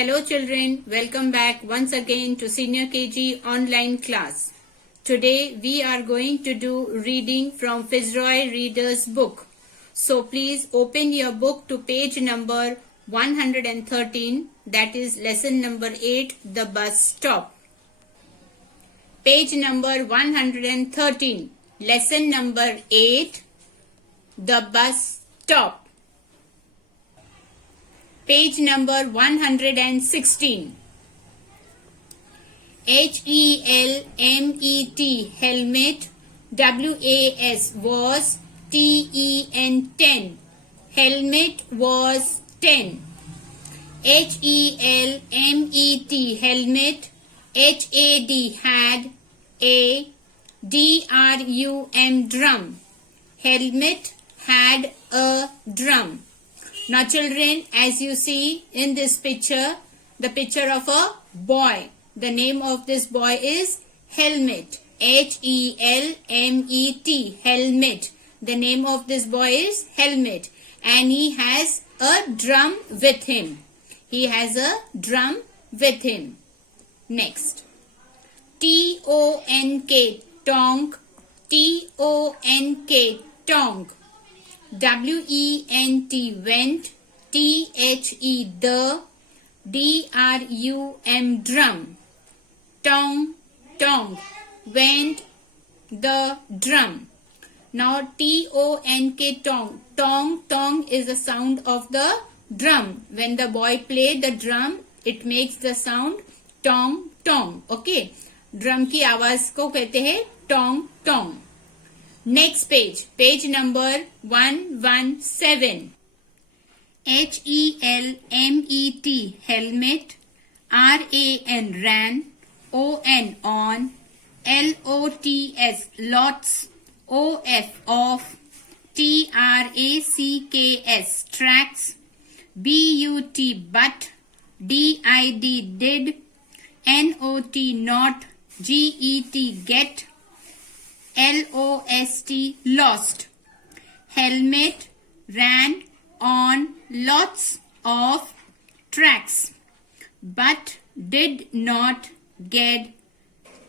Hello children, welcome back once again to Senior KG online class. Today we are going to do reading from Fitzroy Reader's book. So please open your book to page number 113, that is lesson number 8, The Bus Stop. Page number 113, lesson number 8, The Bus Stop. Page number 116. HELMET, helmet. WAS, was. TEN, 10. Helmet was 10. HELMET, helmet. HAD, had. DRUM, drum. Helmet had a drum. Now children, as you see in this picture, the picture of a boy. The name of this boy is Helmet. HELMET, helmet. The name of this boy is Helmet. And he has a drum with him. He has a drum with him. Next. TONK, tonk. TONK, tonk. WENT, went. THE, the. DRUM, drum. Tong, tong, went the drum. Now TONK, tong. Tong, tong is the sound of the drum. When the boy plays the drum, it makes the sound tong, tong. Okay. Drum की आवाज को कहते हैं tong, tong. Next page, page number 117. HELMET, helmet. RAN, ran. ON, on. LOTS, lots. OF, off. TRACKS, tracks. BUT, but. DID, did. NOT, not. GET, get. LOST, lost. Helmet ran on lots of tracks, but did not get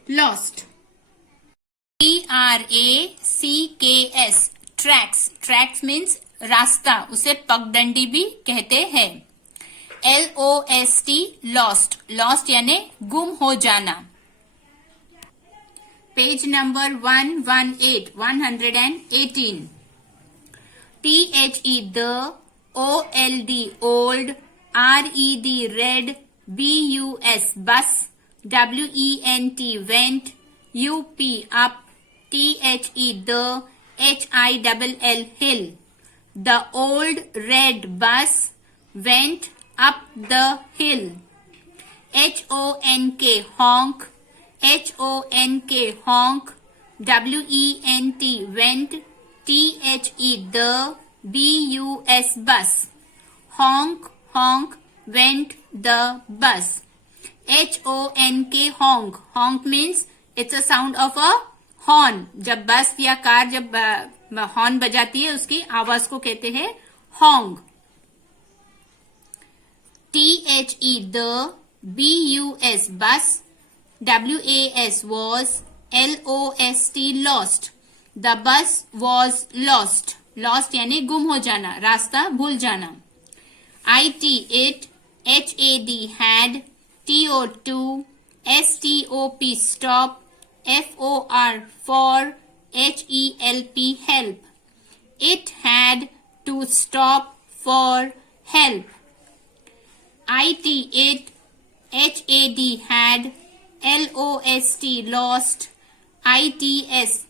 lost. TRACKS, tracks. Tracks means रास्ता, उसे पगडंडी भी कहते हैं. LOST, lost. Lost यानी गुम हो जाना. Page number 118, 118. THE, the. OLD, old. RED, red. BUS, bus. WENT, went. UP, up. THE, the. HILL, hill. The old red bus went up the hill. HONK, honk. HONK, honk. WENT, went. THE, the. BUS, bus. Honk, honk, went the bus. HONK, honk. Honk means it's a sound of a horn. जब बस या car जब horn बजाती है उसकी आवाज को कहते हैं honk. THE, the. BUS, bus. WAS, was. LOST, lost. The bus was lost. Lost यानी गुम हो जाना, रास्ता भूल जाना. IT, it. HAD, had. TO2, STOP, stop. FOR, for. HELP, help. It had to stop for help. IT, it. HAD, had. LOST, lost. ITS,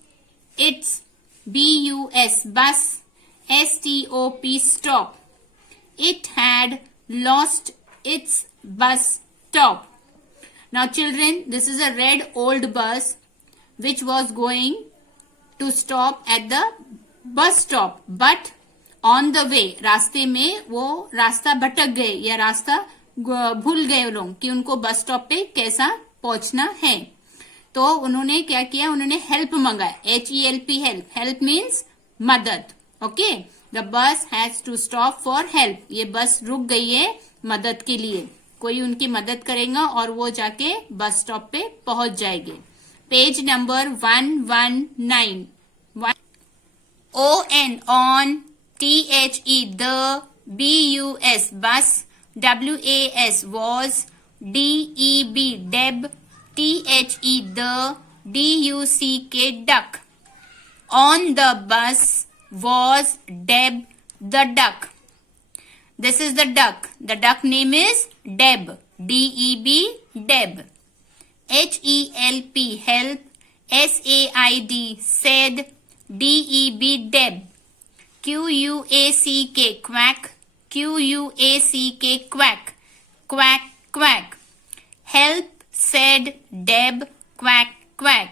its. BUS, bus. STOP, stop. It had lost its bus stop. Now children, this is a red old bus which was going to stop at the bus stop, but on the way, रास्ते में वो रास्ता भटक गए या रास्ता भूल गए लोग कि उनको बस स्टॉप पे कैसा पहुंचना है. तो उन्होंने क्या किया, उन्होंने हेल्प मंगाया. HELP, help. हेल्प मीन्स मदद. Okay, the bus has to stop for help. ये बस रुक गई है मदद के लिए. कोई उनकी मदद करेगा और वो जाके बस स्टॉप पे पहुंच जाएंगे। Page number 119। ON on, THE the, BUS bus, WAS was, DEB deb, THE the, DUCK duck. On the bus was Deb the duck. This is the duck. The duck name is Deb. D-E-B, Deb. H-E-L-P, help. S-A-I-D, said. D-E-B, Deb. Q-U-A-C-K, quack. Q-U-A-C-K, quack. Quack, quack. Help, said Deb, quack, quack.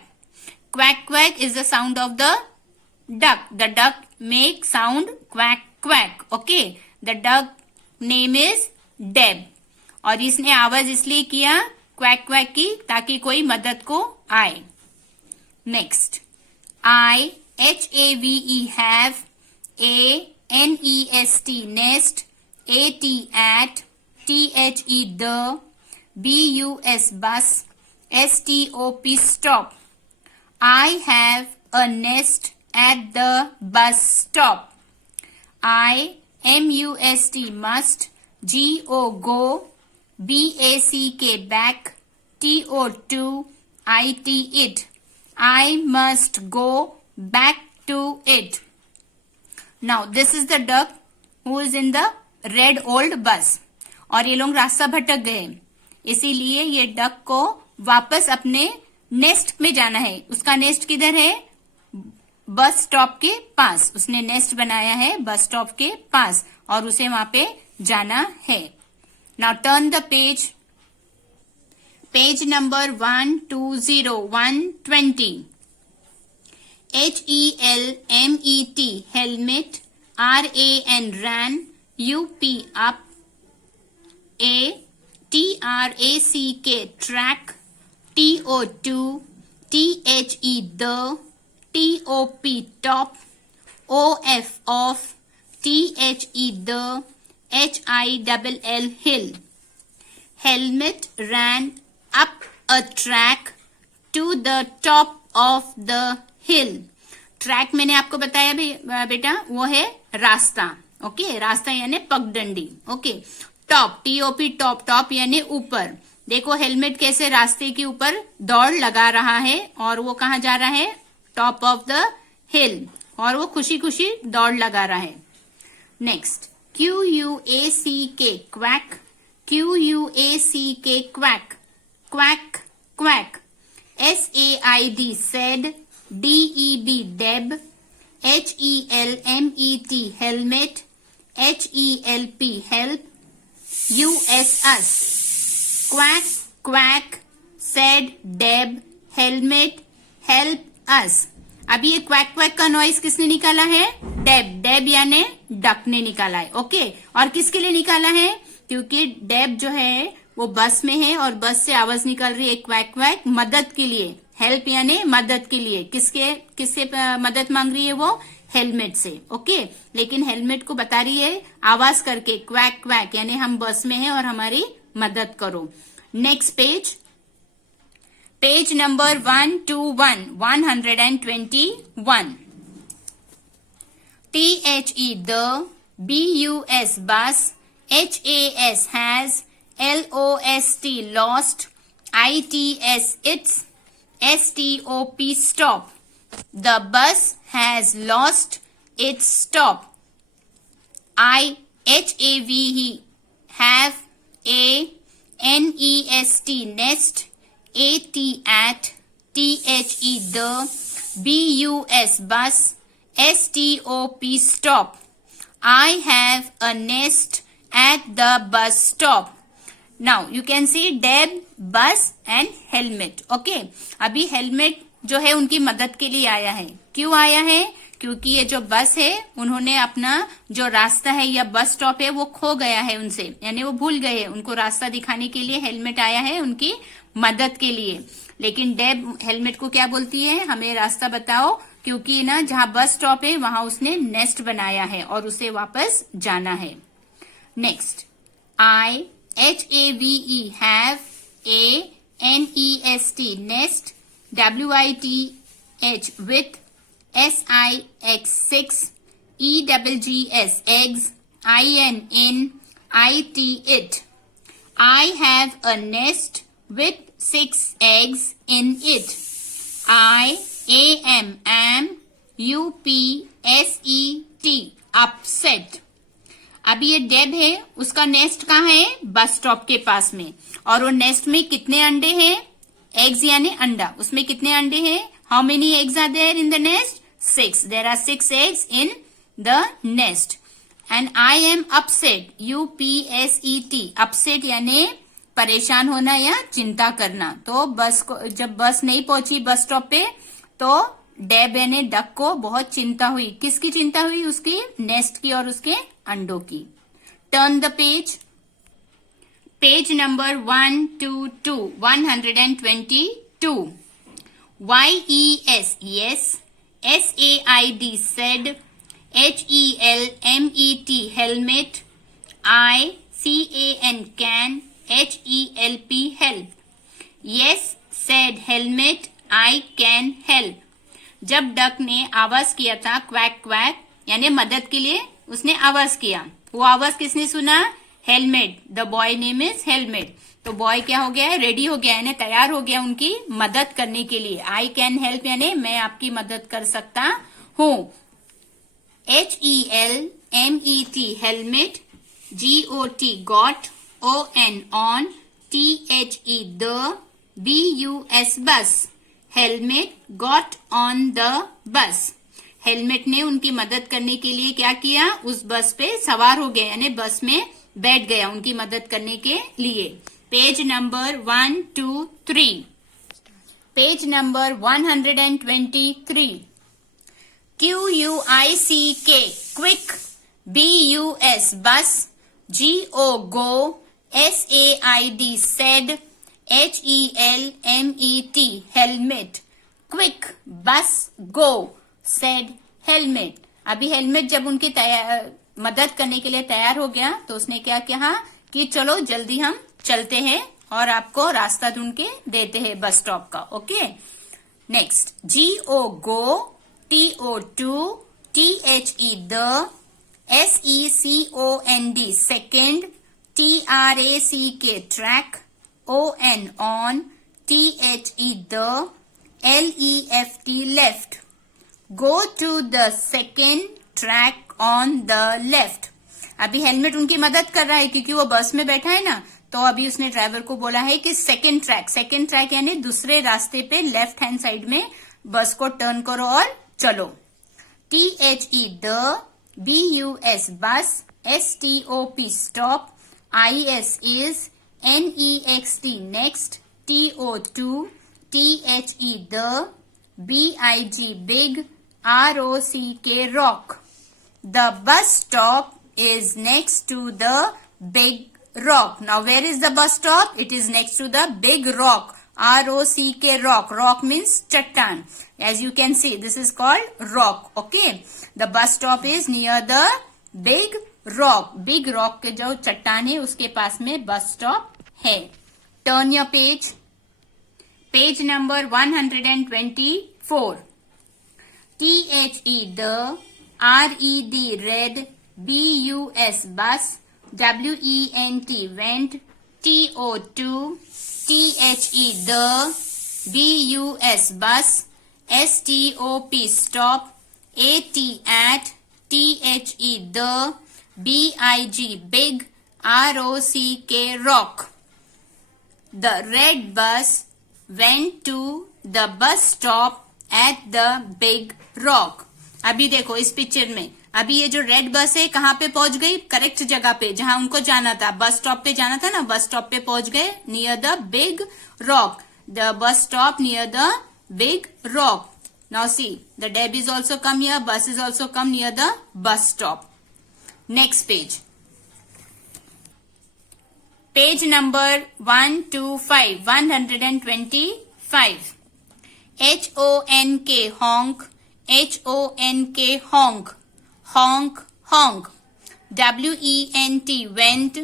Quack, quack is the sound of the duck. The duck make sound quack, quack. Okay. The duck name is Deb. और इसने आवाज इसलिए किया quack quack की ताकि कोई मदद को आए। Next, IHAVE have, ANEST nest, AT at, THE the, BUS bus, STOP stop. I have a nest at the bus stop. MUST must, GO go, BACK back, TO IT it. I must go back to it. Now this is the duck who is in the red old bus. और ये लोग रास्ता भटक गए, इसीलिए ये duck को वापस अपने नेस्ट में जाना है। उसका नेस्ट किधर है? बस स्टॉप के पास। उसने नेस्ट बनाया है बस स्टॉप के पास और उसे वहां पे जाना है। Now turn the page, page number 120, 120। HELMET, helmet. RAN, ran. UP, up. TRACK, track. TO2, THE the, TOP top. OF off, THE the, HILL hill. Helmet ran up a track to the top of the hill. Track मैंने आपको बताया बेटा वो है रास्ता। Okay, रास्ता यानी पगडंडी। Okay, top, TOP top, top यानी ऊपर। देखो हेलमेट कैसे रास्ते के ऊपर दौड़ लगा रहा है और वो कहाँ जा रहा है? टॉप ऑफ द हिल, और वो खुशी खुशी दौड़ लगा रहा है। Next, QUACK quack, QUACK quack, quack quack. SAID said, DEB deb, HELMET helmet, HELP help, US us। Quack quack said Deb, helmet, help us। अभी ये क्वैक क्वैक का नॉइस किसने निकाला है? डेब, डेब यानी डक ने निकाला है। ओके, और किसके लिए निकाला है? क्योंकि डेब जो है वो बस में है और बस से आवाज निकल रही है क्वैक क्वैक, मदद के लिए। हेल्प यानी मदद के लिए। किससे मदद मांग रही है वो? हेलमेट से। ओके, लेकिन हेलमेट को बता रही है आवाज करके क्वैक क्वैक, यानी हम बस में हैं और हमारी मदद करो। Next page, page number 121, 121। THE the, BUS bus, HAS has, LOST lost, ITS its, STOP stop. The bus has lost its stop. IHAVE have, ANEST nest, AT at, THE the, BUS bus, STOP stop. I have a nest at the bus stop. Now you can see Deb, bus and helmet. Okay, अभी helmet जो है उनकी मदद के लिए आया है। क्यों आया है? क्योंकि ये जो बस है उन्होंने अपना जो रास्ता है या बस स्टॉप है वो खो गया है उनसे, यानी वो भूल गए। उनको रास्ता दिखाने के लिए हेलमेट आया है उनकी मदद के लिए। लेकिन डेब हेलमेट को क्या बोलती है? हमें रास्ता बताओ, क्योंकि ना जहाँ बस स्टॉप है वहां उसने नेस्ट बनाया है और उसे वापस जाना है। Next, HAVE have, ANEST nest, WITH with, SIX 6, EGGS eggs, IN in, IT it. I have a nest with 6 eggs in it. am, UPSET upset. अभी ये डेब है, उसका नेस्ट कहाँ है? बस स्टॉप के पास में. और वो नेस्ट में कितने अंडे हैं? एग्स यानी अंडा. उसमें कितने अंडे हैं? How many eggs are there in the nest? 6. There are 6 eggs in the nest. And I am upset, UPSET upset यानी परेशान होना या चिंता करना. तो बस को जब बस नहीं पहुंची बस स्टॉप पे तो डेब यानी डक को बहुत चिंता हुई. किसकी चिंता हुई? उसकी नेस्ट की और उसके अंडों की. Turn the page. Page number 122, 122. YES yes, SAID said, HELMET helmet, ICAN can, HELP help. Yes said helmet, I can help. जब डक ने आवाज किया था क्वैक क्वैक यानी मदद के लिए उसने आवाज किया. वो आवाज किसने सुना? Helmet. The boy name is helmet. तो बॉय क्या हो गया है? रेडी हो गया यानी तैयार हो गया उनकी मदद करने के लिए. आई कैन हेल्प यानी मैं आपकी मदद कर सकता हूँ. HELMET helmet, GOT got, ON on, THE the, BUS बस. Helmet got on the bus. Helmet ने उनकी मदद करने के लिए क्या किया? उस बस पे सवार हो गया यानी बस में बैठ गया उनकी मदद करने के लिए. Page number 123. Page number 123. QUICK quick, BUS बस, GO गो, SAID said, HELMET helmet, quick बस गो, सेड हेलमेट. अभी हेलमेट जब उनकी मदद करने के लिए तैयार हो गया तो उसने क्या कहा कि चलो जल्दी हम चलते हैं और आपको रास्ता ढूंढ के देते हैं बस स्टॉप का. Okay. Next. GO go, TO2, THE the, SECOND second, TRACK track, ON on, THE the, LEFT left. Go to the second track on the left. अभी हेलमेट उनकी मदद कर रहा है क्योंकि वो बस में बैठा है ना. तो अभी उसने ड्राइवर को बोला है कि सेकेंड ट्रैक यानी दूसरे रास्ते पे लेफ्ट हैंड साइड में बस को टर्न करो और चलो. THE the, BUS बस, STOP stop, IS is, NEXT next, TO2, THE the, BIG big, ROCK rock. The bus stop is next to the big rock. Now where is the bus stop? It is next to the big rock. ROCK rock. Rock means chattan. As you can see, this is called rock. Okay. The bus stop is near the big rock. Big rock के जो चट्टान है उसके पास में bus stop है. Turn your page. Page number 124. THE the, RED red, BUS bus, WENT went, TO2, THE the, BUS bus, STOP stop, AT at, THE the, BIG big, ROCK rock. The red bus went to the bus stop at the big rock. अभी देखो इस picture में अभी ये जो red bus है कहाँ पे पहुंच गई? करेक्ट जगह पे जहां उनको जाना था. बस स्टॉप पे जाना था ना. बस स्टॉप पे पहुंच गए near the big rock. The bus stop near the big rock. Now see the deb is also come here. Bus is also come near the bus stop. Next page. Page number 125. 125. HONK honk, HONK honk, honk honk. WENT went,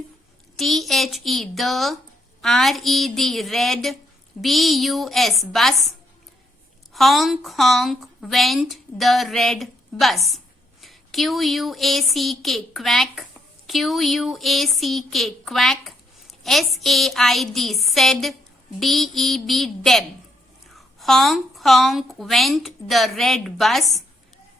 THE the, RED red, BUS bus. Honk honk went the red bus. QUACK quack, QUACK quack. SAID said, DEB deb. Honk honk went the red bus.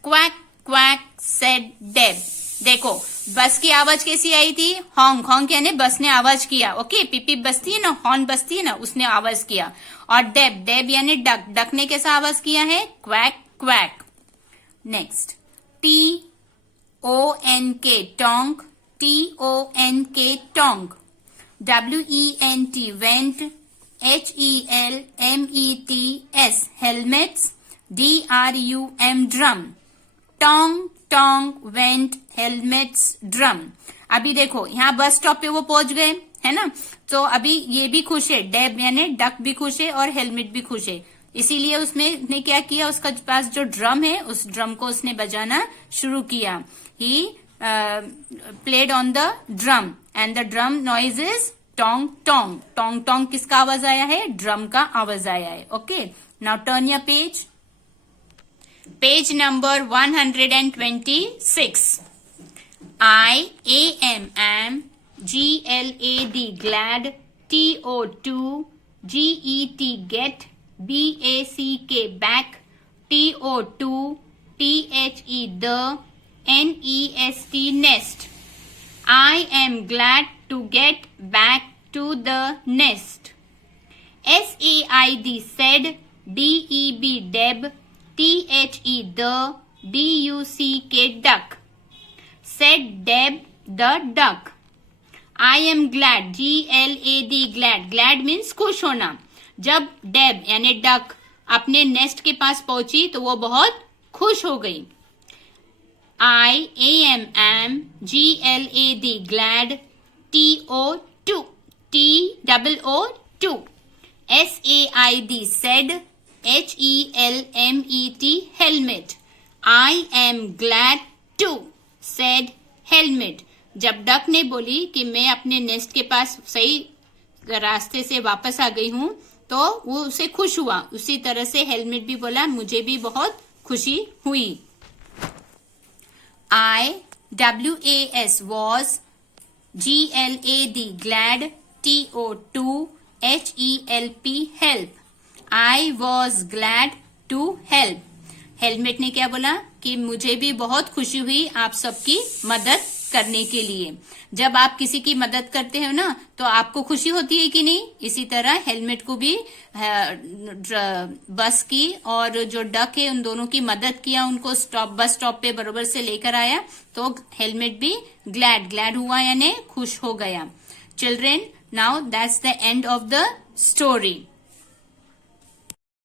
Quack quack said deb. देखो बस की आवाज कैसी आई थी? हॉन्क हॉन्क यानी बस ने आवाज किया. ओके, पिपी बजती है ना, हॉर्न बजती है ना, उसने आवाज किया. और डेब डेब यानी डक, डक ने कैसा आवाज किया है? Quack quack. Next, TONK tonk, TONK tonk. WENT went, HELMETS helmets, DRUM drum. Tong tong went helmets drum. अभी देखो यहाँ बस स्टॉप पे वो पहुंच गए, है ना. तो अभी ये भी खुश है, डेब यानी डक भी खुश है और हेलमेट भी खुश है. इसीलिए उसने क्या किया, उसका पास जो ड्रम है उस ड्रम को उसने बजाना शुरू किया. He played on the drum and the drum noise is tong tong. Tong tong किसका आवाज आया है? ड्रम का आवाज आया है. Okay, now turn your page. Page number 126. am, glad, glad, to, get, back, back, to, the, nest, nest. I am glad to get back to the nest. SAID said, DEB deb, THE the, DUCK duck. Said Deb the duck. I am glad, GLAD glad. Glad means खुश होना. जब डेब यानी duck अपने nest के पास पहुंची तो वो बहुत खुश हो गई. am, glad, glad, TOO2. SAID said, HELMET helmet. I am glad to, said helmet. जब डक ने बोली कि मैं अपने नेस्ट के पास सही रास्ते से वापस आ गई हूं तो वो उसे खुश हुआ. उसी तरह से हेलमेट भी बोला मुझे भी बहुत खुशी हुई. WAS was, GLAD glad, TO2 HELP help. I was glad to help. Helmet ने क्या बोला कि मुझे भी बहुत खुशी हुई आप सबकी मदद करने के लिए. जब आप किसी की मदद करते हो ना तो आपको खुशी होती है कि नहीं. इसी तरह हेलमेट को भी बस की और जो डक है उन दोनों की मदद किया, उनको बस स्टॉप पे बरोबर से लेकर आया तो हेलमेट भी ग्लैड ग्लैड हुआ यानी खुश हो गया. Children, now that's the end of the story.